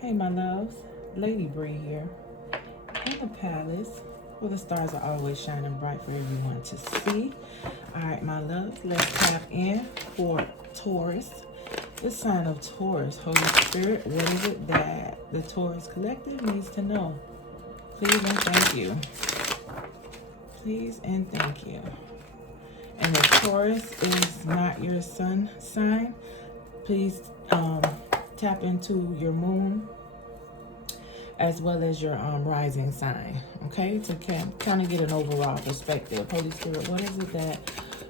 Hey, my loves. Lady Bree here in the palace where the stars are always shining bright for everyone to see. All right, my loves, let's tap in for Taurus. The sign of Taurus, Holy Spirit, what is it that the Taurus collective needs to know? Please and thank you. Please and thank you. And if Taurus is not your sun sign, please tap into your moon as well as your rising sign, okay, to kind of get an overall perspective. Holy Spirit, what is it that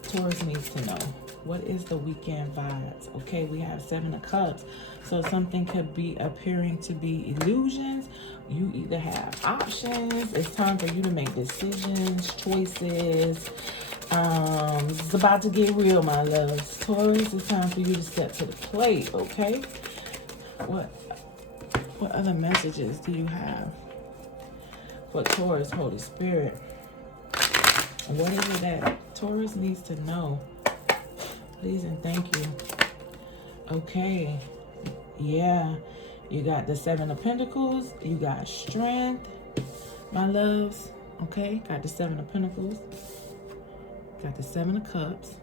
Taurus needs to know? What is the weekend vibes? Okay, we have 7 of Cups, so something could be appearing to be illusions. You either have options. It's time for you to make decisions, choices. It's about to get real, my loves. Taurus, it's time for you to step to the plate, okay? What other messages do you have for Taurus, Holy Spirit? What is it that Taurus needs to know? Please and thank you. Okay. Yeah. You got the 7 of Pentacles. You got strength, my loves. Okay. Got the 7 of Pentacles. Got the 7 of Cups.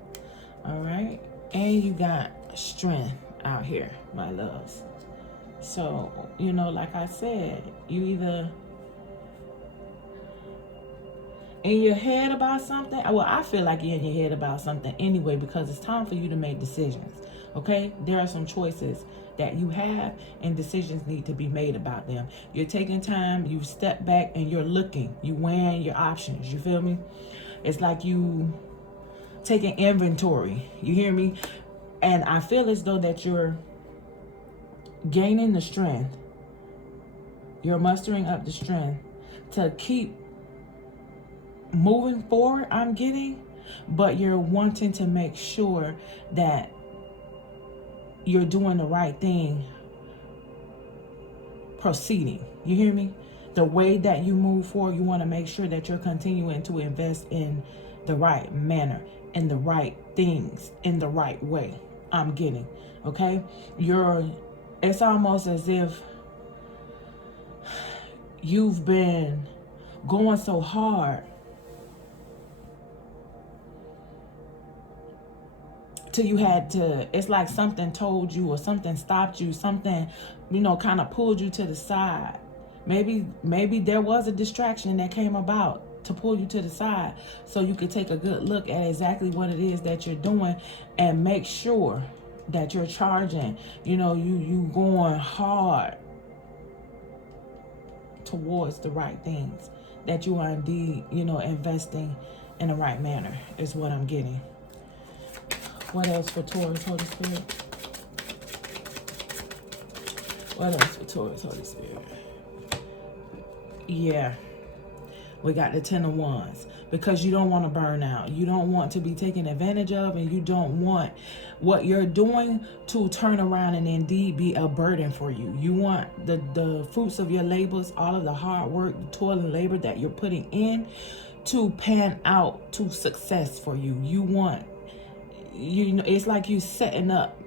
All right. And you got strength out here, my loves. So, you know, like I said, you either in your head about something. Well, I feel like you're in your head about something anyway, because it's time for you to make decisions. Okay? There are some choices that you have, and decisions need to be made about them. You're taking time, you step back, and you're looking. You weighing your options. You feel me? It's like you taking inventory. You hear me? And I feel as though that you're gaining the strength. You're mustering up the strength to keep moving forward, I'm getting, but you're wanting to make sure that you're doing the right thing proceeding. You hear me? The way that you move forward, you want to make sure that you're continuing to invest in the right manner, in the right things, in the right way. I'm getting, okay? It's almost as if you've been going so hard till you had to, it's like something told you or something stopped you, something, you know, kind of pulled you to the side. Maybe there was a distraction that came about to pull you to the side so you could take a good look at exactly what it is that you're doing and make sure that you're charging, you know, you going hard towards the right things, that you are indeed, you know, investing in the right manner is what I'm getting. What else for Taurus, Holy Spirit? What else for Taurus, Holy Spirit? Yeah. We got the 10 of Wands, because you don't want to burn out. You don't want to be taken advantage of, and you don't want what you're doing to turn around and indeed be a burden for you. You want the fruits of your labors, all of the hard work, the toil and labor that you're putting in to pan out to success for you. You want, you know, it's like you setting up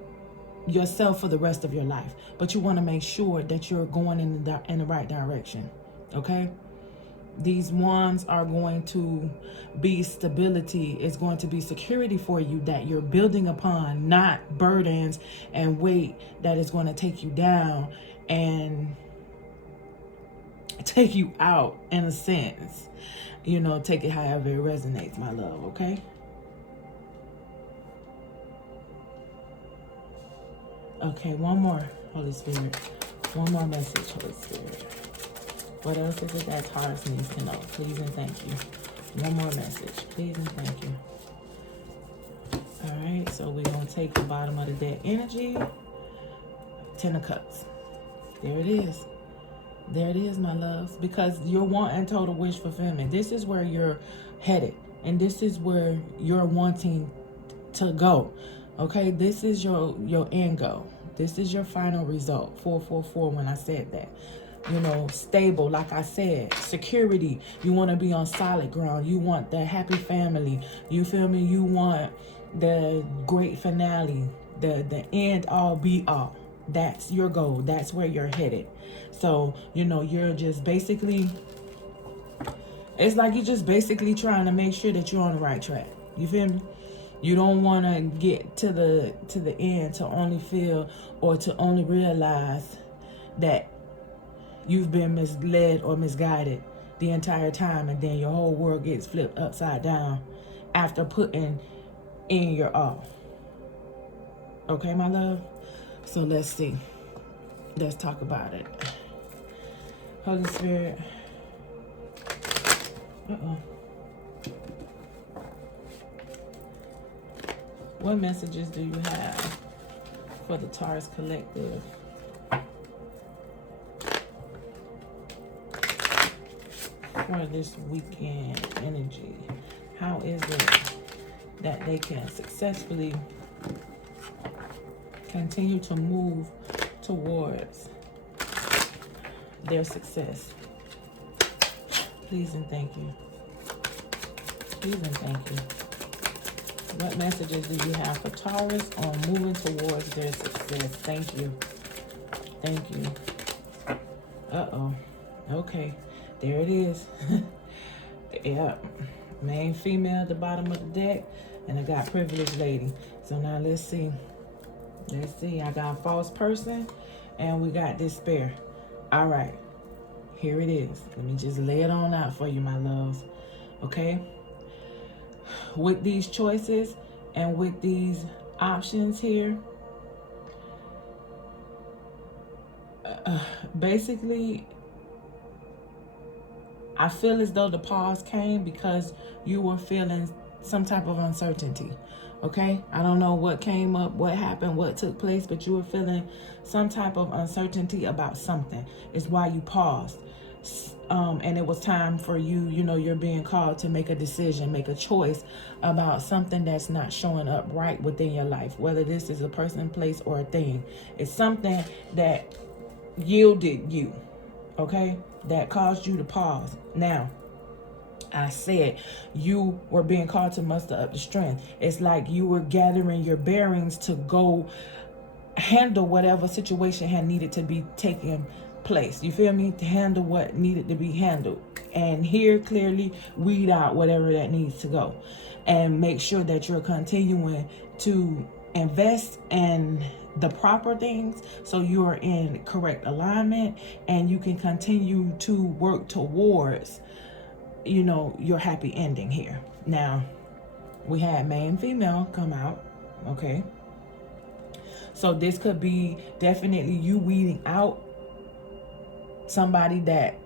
yourself for the rest of your life, but you want to make sure that you're going in the right direction, okay? These wands are going to be stability. It's going to be security for you that you're building upon, not burdens and weight that is going to take you down and take you out, in a sense. You know, take it however it resonates, my love, okay? Okay, one more, Holy Spirit. One more message, Holy Spirit. What else is it that Taurus needs to know? Please and thank you. One more message. Please and thank you. All right, so we're going to take the bottom of the deck energy. 10 of Cups. There it is. There it is, my loves. Because you're wanting total wish fulfillment. This is where you're headed. And this is where you're wanting to go. Okay, this is your end goal. This is your final result. 444 when I said that. You know, stable, like I said, security. You want to be on solid ground. You want the happy family. You feel me? You want the great finale, the end all be all. That's your goal. That's where you're headed. So, you know, you're just basically, it's like you're just basically trying to make sure that you're on the right track. You feel me? You don't want to get to the end to only feel or to only realize that you've been misled or misguided the entire time, and then your whole world gets flipped upside down after putting in your all. Okay, my love? So let's see. Let's talk about it. Holy Spirit. What messages do you have for the Taurus Collective? For this weekend energy, how is it that they can successfully continue to move towards their success? Please and thank you. Please and thank you. What messages do you have for Taurus on moving towards their success? Thank you. Thank you. Okay. There it is. Yeah. Main female at the bottom of the deck. And I got privileged lady. So now let's see. Let's see. I got false person. And we got despair. All right. Here it is. Let me just lay it on out for you, my loves. Okay? With these choices and with these options here, basically, I feel as though the pause came because you were feeling some type of uncertainty. Okay? I don't know what came up, what happened, what took place, but you were feeling some type of uncertainty about something. It's why you paused. And it was time for you, you know, you're being called to make a decision, make a choice about something that's not showing up right within your life, whether this is a person, place, or a thing. It's something that yielded you, okay, that caused you to pause. Now, I said you were being called to muster up the strength. It's like you were gathering your bearings to go handle whatever situation had needed to be taken place. You feel me? To handle what needed to be handled. And here clearly weed out whatever that needs to go. And make sure that you're continuing to invest in the proper things so you are in correct alignment and you can continue to work towards, you know, your happy ending here. Now, we had male and female come out, okay? So this could be definitely you weeding out somebody that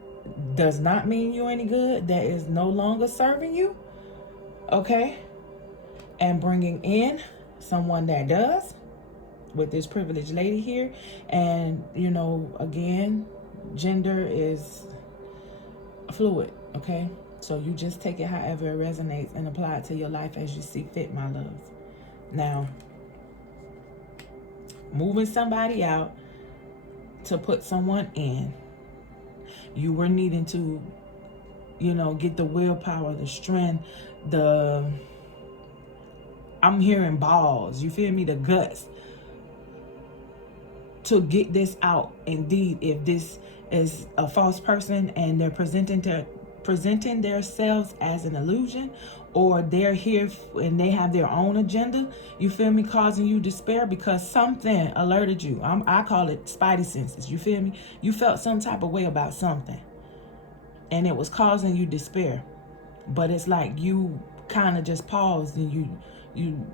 does not mean you any good, that is no longer serving you, okay? And bringing in someone that does, with this privileged lady here. And, you know, again, gender is fluid, okay? So you just take it however it resonates and apply it to your life as you see fit, my loves. Now, moving somebody out to put someone in, you were needing to, you know, get the willpower, the strength, I'm hearing balls, you feel me, the guts to get this out. Indeed, if this is a false person and they're presenting themselves as an illusion, or they're here and they have their own agenda, you feel me, causing you despair because something alerted you. I call it spidey senses, you feel me? You felt some type of way about something and it was causing you despair. But it's like you kind of just paused and you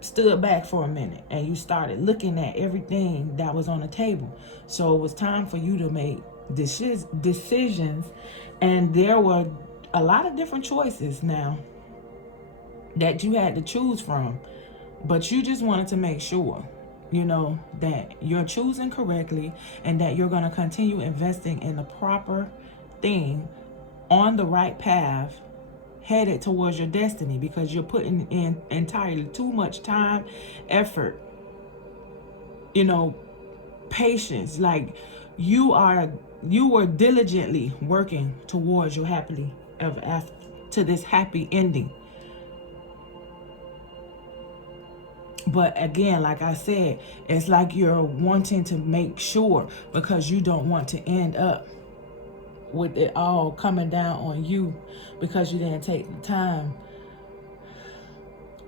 stood back for a minute and you started looking at everything that was on the table. So it was time for you to make decisions, and there were a lot of different choices now that you had to choose from, but you just wanted to make sure, you know, that you're choosing correctly and that you're going to continue investing in the proper thing on the right path, headed towards your destiny, because you're putting in entirely too much time, effort, you know, patience. Like you were diligently working towards your happily ever after, to this happy ending. But again, like I said, it's like you're wanting to make sure, because you don't want to end up with it all coming down on you because you didn't take the time,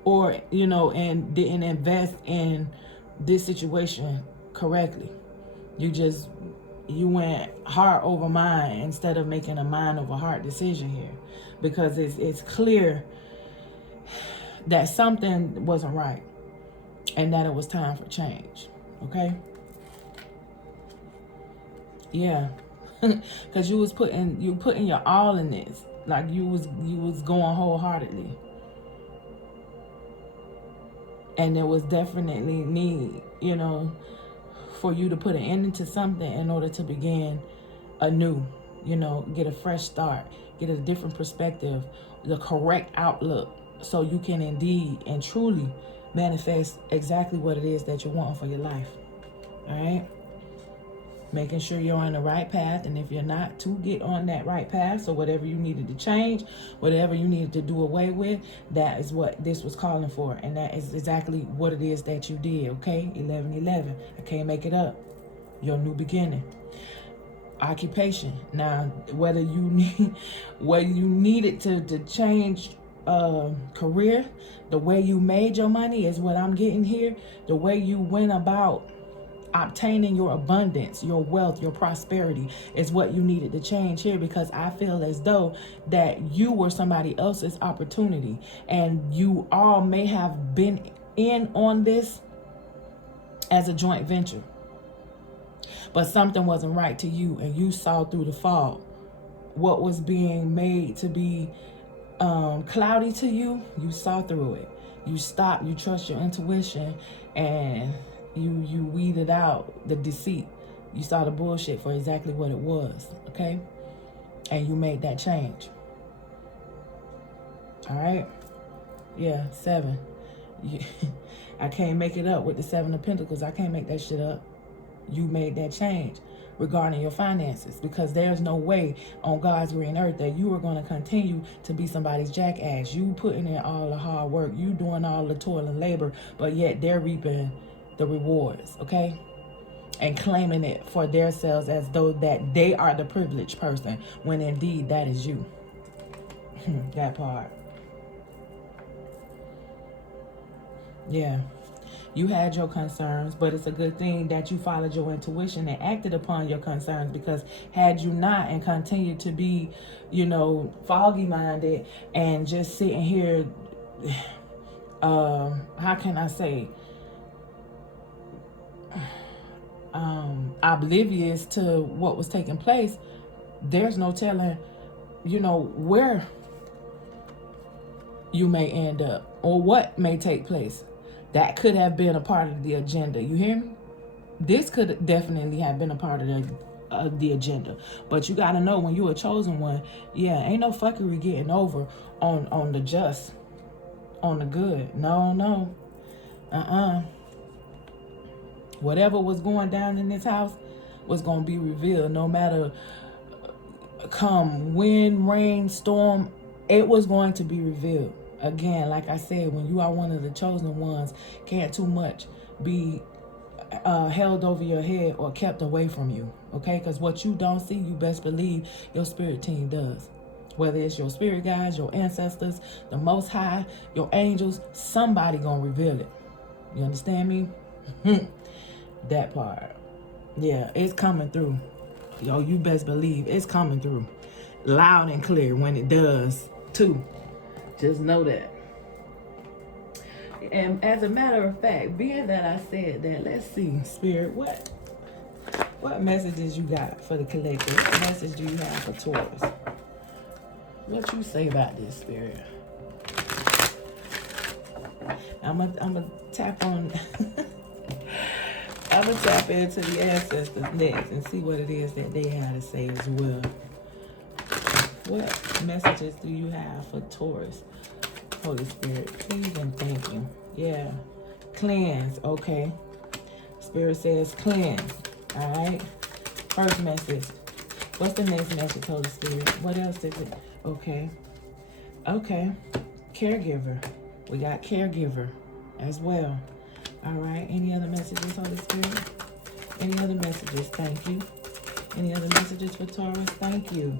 or, you know, and didn't invest in this situation correctly. You went heart over mind instead of making a mind over heart decision here, because it's clear that something wasn't right and that it was time for change. Okay? Yeah. Because you putting your all in this. Like you was going wholeheartedly. And there was definitely need, you know, for you to put an end to something in order to begin anew, you know, get a fresh start, get a different perspective, the correct outlook, so you can indeed and truly manifest exactly what it is that you want for your life. All right? Making sure you're on the right path, and if you're not, to get on that right path. So whatever you needed to change, whatever you needed to do away with, that is what this was calling for, and that is exactly what it is that you did. Okay, 11:11. I can't make it up. Your new beginning. Occupation. Now, whether you needed to change career, the way you made your money is what I'm getting here. The way you went about obtaining your abundance, your wealth, your prosperity is what you needed to change here, because I feel as though that you were somebody else's opportunity, and you all may have been in on this as a joint venture, but something wasn't right to you, and you saw through the fog. What was being made to be cloudy to you, you saw through it. You stopped, you trust your intuition, and you weeded out the deceit. You saw the bullshit for exactly what it was, okay? And you made that change. All right? Yeah, 7. I can't make it up with the 7 of Pentacles. I can't make that shit up. You made that change regarding your finances, because there's no way on God's green earth that you are going to continue to be somebody's jackass. You putting in all the hard work, you doing all the toil and labor, but yet they're reaping the rewards, okay? And claiming it for themselves as though that they are the privileged person, when indeed that is you. That part. Yeah. You had your concerns, but it's a good thing that you followed your intuition and acted upon your concerns, because had you not and continued to be, you know, foggy minded and just sitting here, how can I say, oblivious to what was taking place, there's no telling, you know, where you may end up or what may take place. That could have been a part of the agenda. You hear me? This could definitely have been a part of the agenda. But you got to know, when you're a chosen one, yeah, ain't no fuckery getting over on the just, on the good. No. Whatever was going down in this house was going to be revealed, no matter come wind, rain, storm, it was going to be revealed. Again, like I said, when you are one of the chosen ones, can't too much be held over your head or kept away from you, okay? Because what you don't see, you best believe your spirit team does. Whether it's your spirit guides, your ancestors, the Most High, your angels, somebody gonna reveal it. You understand me? That part. Yeah, it's coming through. Yo, you best believe it's coming through. Loud and clear when it does, too. Just know that. And as a matter of fact, being that I said that, let's see, Spirit, what messages you got for the collective? What message do you have for Taurus? What you say about this, Spirit? I'm gonna tap on I'm gonna tap into the ancestors next and see what it is that they have to say as well. What messages do you have for Taurus? Holy Spirit, please and thank you. Yeah. Cleanse. Okay. Spirit says cleanse. All right. First message. What's the next message, Holy Spirit? What else is it? Okay. Okay. Caregiver. We got caregiver as well. All right. Any other messages, Holy Spirit? Any other messages? Thank you. Any other messages for Taurus? Thank you.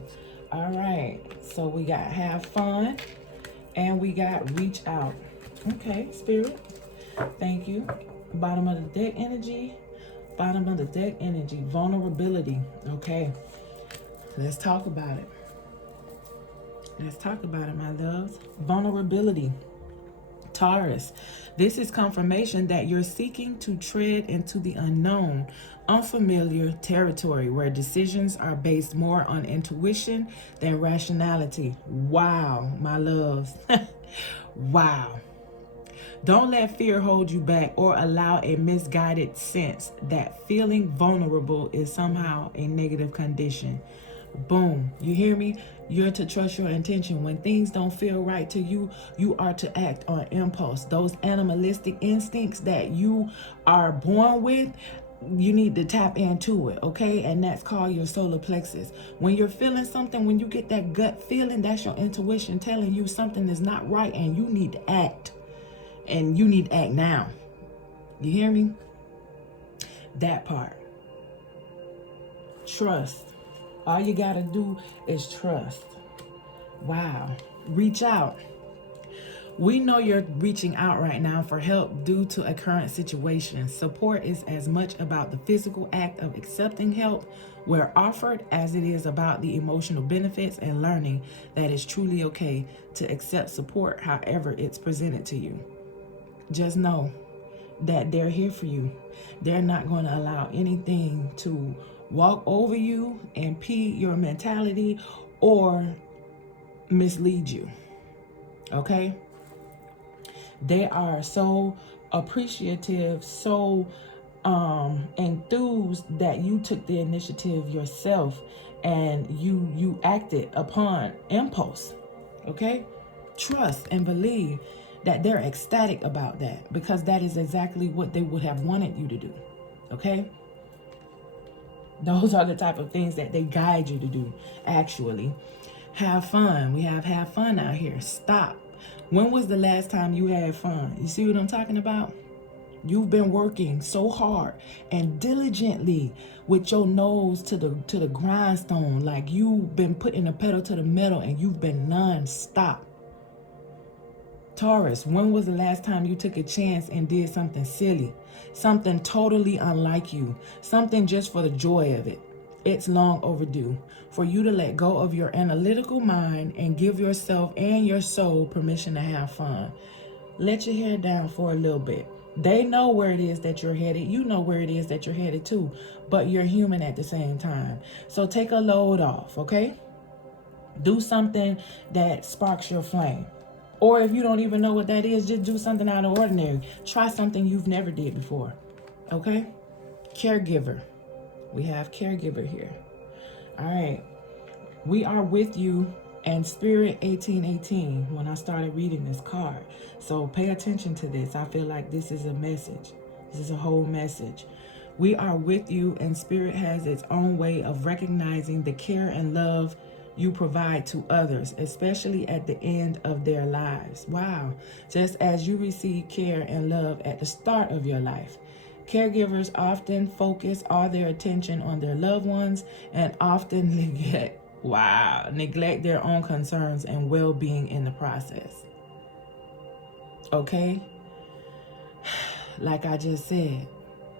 All right. So we got have fun and we got reach out. Okay, Spirit. Thank you. Bottom of the deck energy. Bottom of the deck energy. Vulnerability. Okay. Let's talk about it. Let's talk about it, my loves. Vulnerability. Taurus, this is confirmation that you're seeking to tread into the unknown, unfamiliar territory where decisions are based more on intuition than rationality. Wow, my loves. Wow. Don't let fear hold you back or allow a misguided sense that feeling vulnerable is somehow a negative condition. Boom. You hear me? You're to trust your intention. When things don't feel right to you, you are to act on impulse. Those animalistic instincts that you are born with, you need to tap into it, okay? And that's called your solar plexus. When you're feeling something, when you get that gut feeling, that's your intuition telling you something is not right and you need to act. And you need to act now. You hear me? That part. Trust. All you got to do is trust. Wow. Reach out. We know you're reaching out right now for help due to a current situation. Support is as much about the physical act of accepting help where offered as it is about the emotional benefits and learning that it's truly okay to accept support however it's presented to you. Just know that they're here for you. They're not going to allow anything to walk over you, impede your mentality, or mislead you. Okay? They are so appreciative, so enthused that you took the initiative yourself and you acted upon impulse. Okay? Trust and believe that they're ecstatic about that because that is exactly what they would have wanted you to do. Okay? Those are the type of things that they guide you to do, actually. Have fun. We have fun out here. Stop. When was the last time you had fun? You see what I'm talking about? You've been working so hard and diligently with your nose to the grindstone, like you've been putting the pedal to the metal and you've been non-stop. Taurus, when was the last time you took a chance and did something silly? Something totally unlike you. Something just for the joy of it. It's long overdue for you to let go of your analytical mind and give yourself and your soul permission to have fun. Let your hair down for a little bit. They know where it is that you're headed. You know where it is that you're headed too, but you're human at the same time. So take a load off, okay? Do something that sparks your flame. Or if you don't even know what that is, just do something out of the ordinary. Try something you've never did before. Okay? Caregiver. We have caregiver here. All right. We are with you and Spirit 1818 when I started reading this card. So pay attention to this. I feel like this is a message. This is a whole message. We are with you and Spirit has its own way of recognizing the care and love you provide to others, especially at the end of their lives. Wow. Just as you receive care and love at the start of your life. Caregivers often focus all their attention on their loved ones and often neglect their own concerns and well-being in the process. Okay? Like I just said,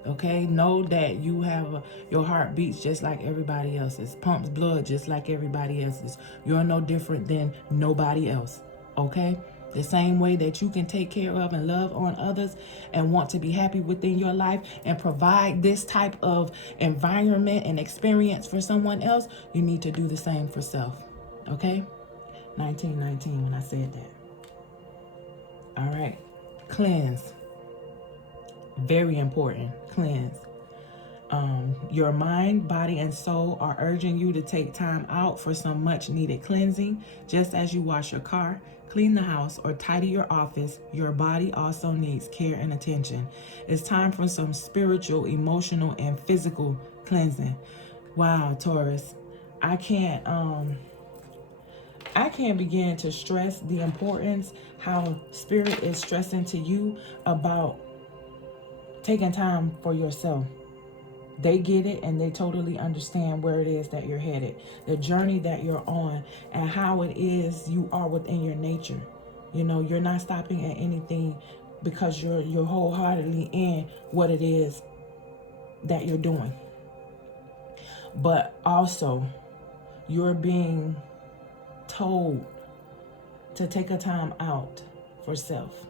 okay, know that you have your heart beats just like everybody else's, pumps blood just like everybody else's. You're no different than nobody else. Okay, the same way that you can take care of and love on others and want to be happy within your life and provide this type of environment and experience for someone else, you need to do the same for self. Okay, 1919 when I said that. All right, cleanse. Very important. Cleanse. Your mind, body, and soul are urging you to take time out for some much needed cleansing. Just as you wash your car, clean the house, or tidy your office, your body also needs care and attention. It's time for some spiritual, emotional, and physical cleansing. Wow, Taurus. I can't begin to stress the importance how Spirit is stressing to you about taking time for yourself. They get it and they totally understand where it is that you're headed, the journey that you're on, and how it is you are within your nature. You know, you're not stopping at anything because you're wholeheartedly in what it is that you're doing. But also, you're being told to take a time out for self.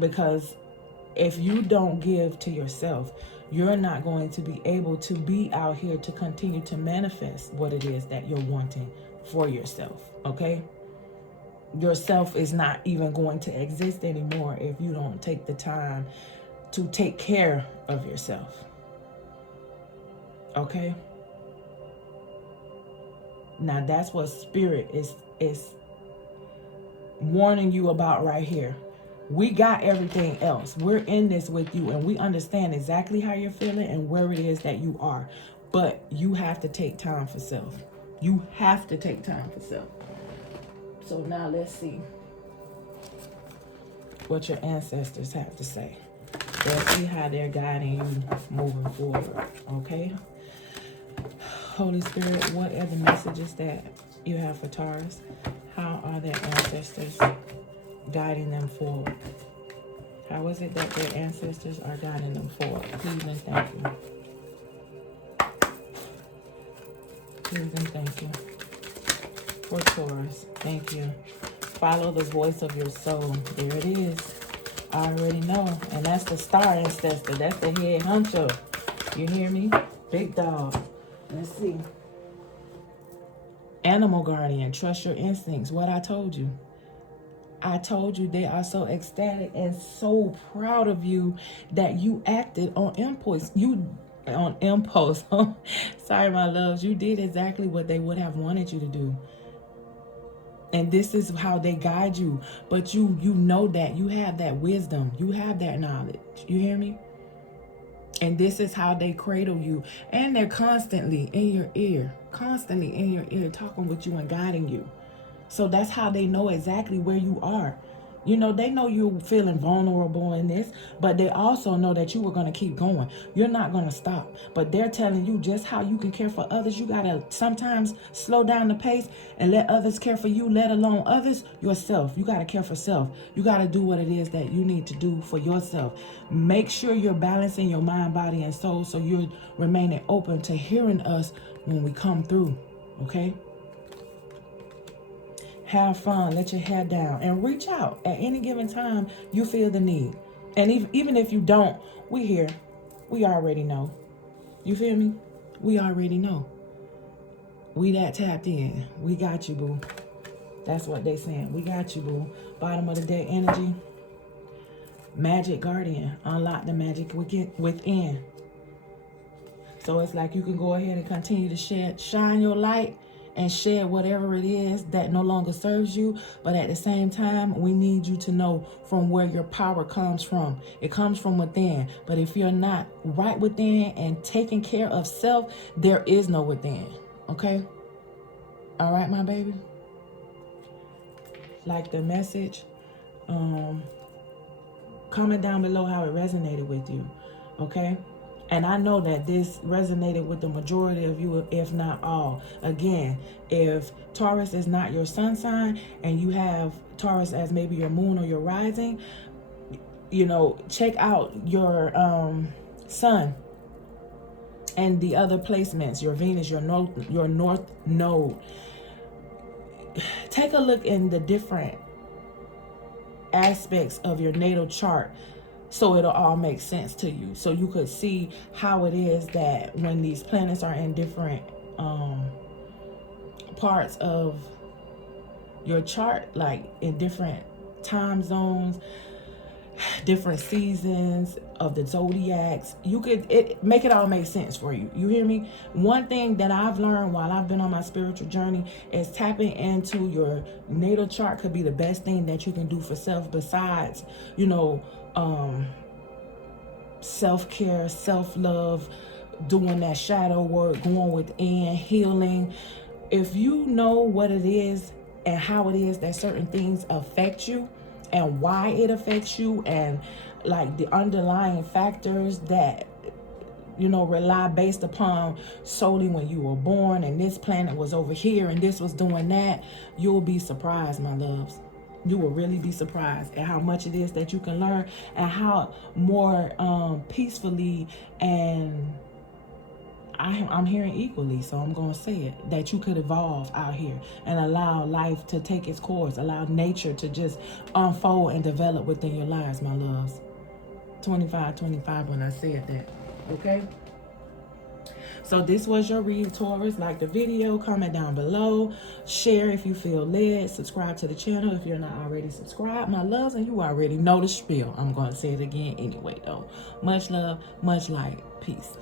Because if you don't give to yourself, you're not going to be able to be out here to continue to manifest what it is that you're wanting for yourself, okay? Yourself is not even going to exist anymore if you don't take the time to take care of yourself, okay? Now that's what Spirit is warning you about right here. We got everything else. We're in this with you, and we understand exactly how you're feeling and where it is that you are. But you have to take time for self. You have to take time for self. So now let's see what your ancestors have to say. Let's see how they're guiding you moving forward, okay? Holy Spirit, what are the messages that you have for Taurus? How are their ancestors guiding them forward? How is it that their ancestors are guiding them forward? Please and thank you. Please and thank you. For Taurus, thank you. Follow the voice of your soul. There it is. I already know. And that's the star ancestor. That's the head honcho. You hear me? Big dog. Let's see. Animal guardian. Trust your instincts. What I told you. I told you they are so ecstatic and so proud of you that you acted on impulse. Sorry, my loves. You did exactly what they would have wanted you to do. And this is how they guide you. But you know that. You have that wisdom. You have that knowledge. You hear me? And this is how they cradle you. And they're constantly in your ear. Constantly in your ear, talking with you and guiding you. So that's how they know exactly where you are. You know, they know you're feeling vulnerable in this, but they also know that you are going to keep going. You're not going to stop. But they're telling you just how you can care for others. You got to sometimes slow down the pace and let others care for you, let alone others, yourself. You got to care for self. You got to do what it is that you need to do for yourself. Make sure you're balancing your mind, body, and soul so you're remaining open to hearing us when we come through, okay? Have fun, let your hair down, and reach out at any given time you feel the need. And even if you don't, we here. We already know. You feel me? We already know. We that tapped in. We got you, boo. That's what they saying. We got you, boo. Bottom of the deck energy. Magic guardian. Unlock the magic within. So it's like you can go ahead and continue to shine your light and share whatever it is that no longer serves you. But at the same time, we need you to know from where your power comes from. It comes from within. But if you're not right within and taking care of self, there is no within. Okay? All right, my baby? Like the message. Comment down below how it resonated with you. Okay? And I know that this resonated with the majority of you, if not all. Again, if Taurus is not your sun sign and you have Taurus as maybe your moon or your rising, you know, check out your sun and the other placements, your Venus, your north node. Take a look in the different aspects of your natal chart, so it'll all make sense to you. So you could see how it is that when these planets are in different parts of your chart, like in different time zones, different seasons of the zodiacs, you could make it all make sense for you. You hear me? One thing that I've learned while I've been on my spiritual journey is tapping into your natal chart could be the best thing that you can do for self, besides, you know, self-care, self-love, doing that shadow work, going within, healing. If you know what it is and how it is that certain things affect you and why it affects you, and like the underlying factors that, you know, rely based upon solely when you were born, and this planet was over here and this was doing that, you'll be surprised, my loves. You will really be surprised at how much it is that you can learn, and how more peacefully, and I'm hearing equally, so I'm going to say it, that you could evolve out here and allow life to take its course, allow nature to just unfold and develop within your lives, my loves. 25 when I said that, okay? So this was your read, Taurus. Like the video, comment down below, share if you feel led, subscribe to the channel if you're not already subscribed, my loves, and you already know the spiel. I'm going to say it again anyway, though. Much love, much light, peace.